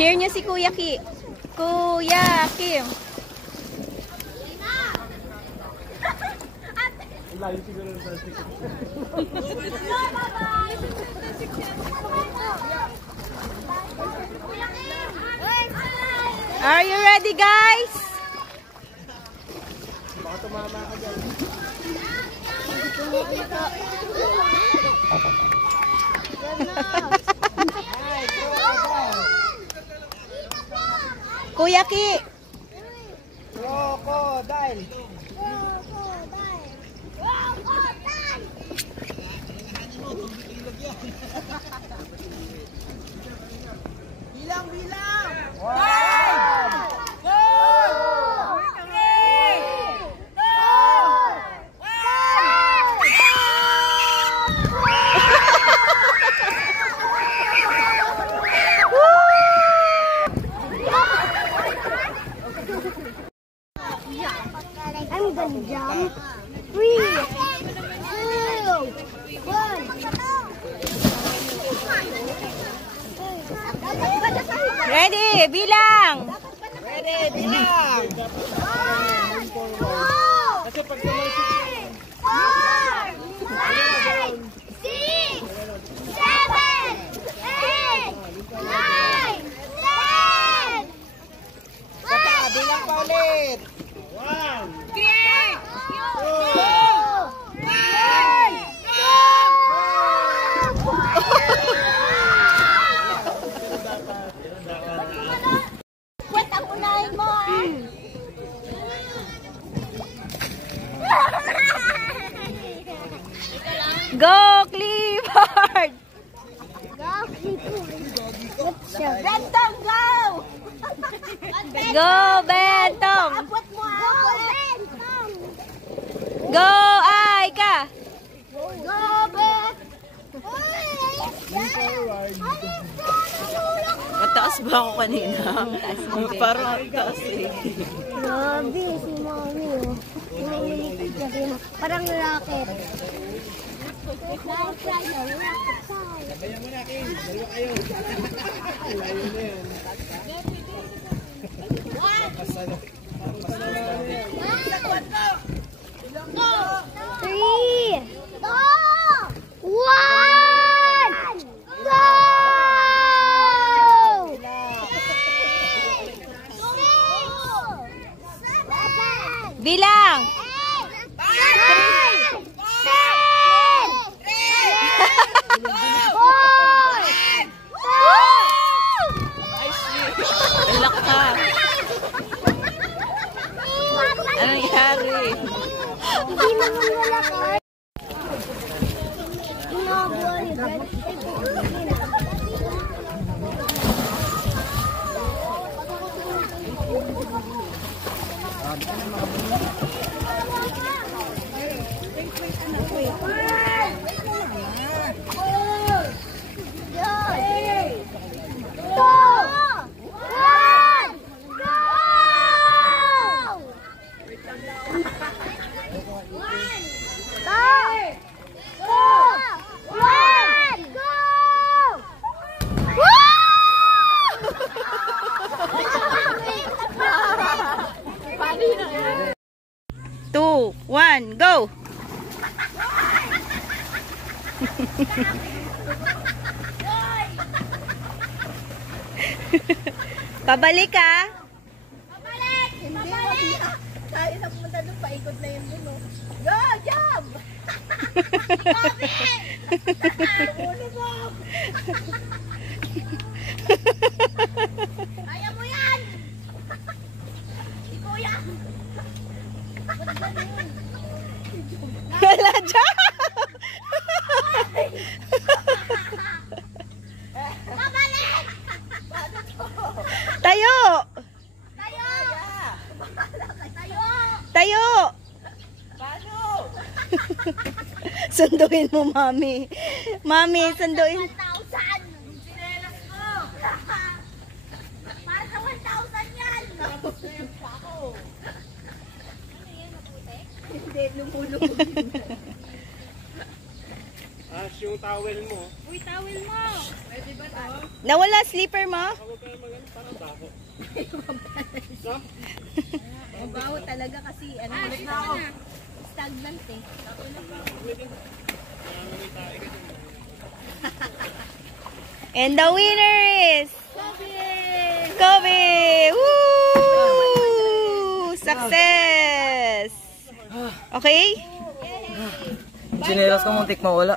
Cheer niyo si Kuya Ki. Kuya Ki. Are you ready, guys? Baka tumama ka dyan. Kuya Ki. Crocodile. Bilang, bilang. One. Go. Three. Go. I'm gonna jump. 3, 2, 1. Ready, bilang. Ready, bilang. 1, 2, Kasi pag sumaysip 4, 5, 6, 7, 8, 9, 10. bilang pa ulit. 1, 2, Kwenta ang unahin mo, Go, Clifford! Go, Bentong, go! Go, Bentong! Abot mo, go, Bentong! Go, Aika! Go, Bet! Mataas ba ako kanina? Parang mataas eh. Grabe, si Mami, oh. Nailikit ka rin. Parang rocket. Kaya mo na, King. Dalawa kayo. Layo na yan. Three, 2, 1, go! Bilang! 9, 10, 4, Ilak ka! Ano nangyari? Hindi naman wala ka. Two, one, go! Pabalik ka! Pabalik! Hindi, tayo na pumunta doon, paikot na yun doon. Go, jump! Ulo mo! Kaya mo yan! Si Kuya! Wala dyan! Pabalik! Tayo! Tayo! Tayo! Tayo! Paano? Sunduin mo, Mami. Mami, sunduin. 1,000! Sinelas ko! Para sa 1,000 yan! Tapos na yung pako. Ano yan, maputik? Hindi, lumulong. As yung towel mo. Uy, towel mo! Pwede ba to? Nawala slipper mo? Ako pa maganda. Mabaho talaga kasi ano, stagnant eh. And the winner is Kobe! Woo! Success! Okay? Chinelas ko muntik mawala.